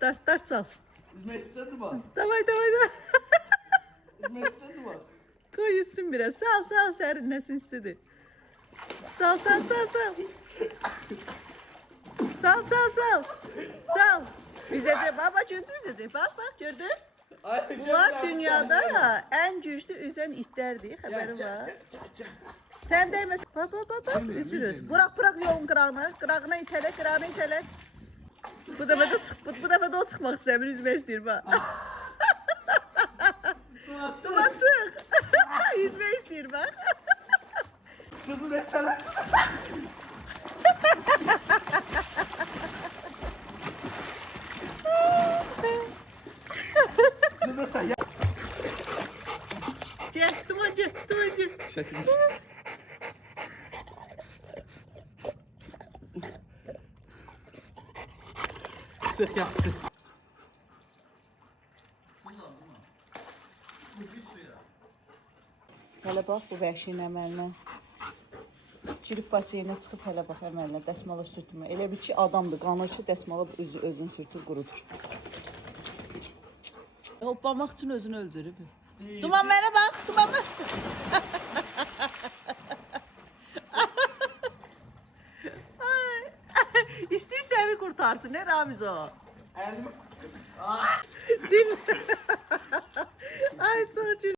Dart çal. İzmetsizdi bak. Davay. İzmetsizdi bak. Koy yüzsün biraz. Sal serinlesin istedi. Sal. Sal. Yüzecek. Bak yüzecek. Bak gördün. Bunlar dünyada en güçlü üzen itlerdi. Haberin var. Sen değmesin. Bak. Üzülüz. Bırak yolun kırağına. Kırağına itelek. Bu defa da o çıkmak istemiyor. Üzmek istiyor bak. Duman çık. Yüzmek istiyor bak. Sırtı desene. Sırtı desene ya. Duman gel. Şekil. Sık yap sık. Hələ bax bu vəhşinin əməlinə. Girib baseynə çıxıb hələ bax əməlinə dəsmala sürtmə. Elə bir ki adamdır, qanır ki dəsmala özünü sürtür, qurudur. Hoppamaq üçün özünü öldürüb. Duman mənə bax, Duman bax. İstəyir səni qurtarsın, nə Ramiz o? Elimi. Dil. Ay çox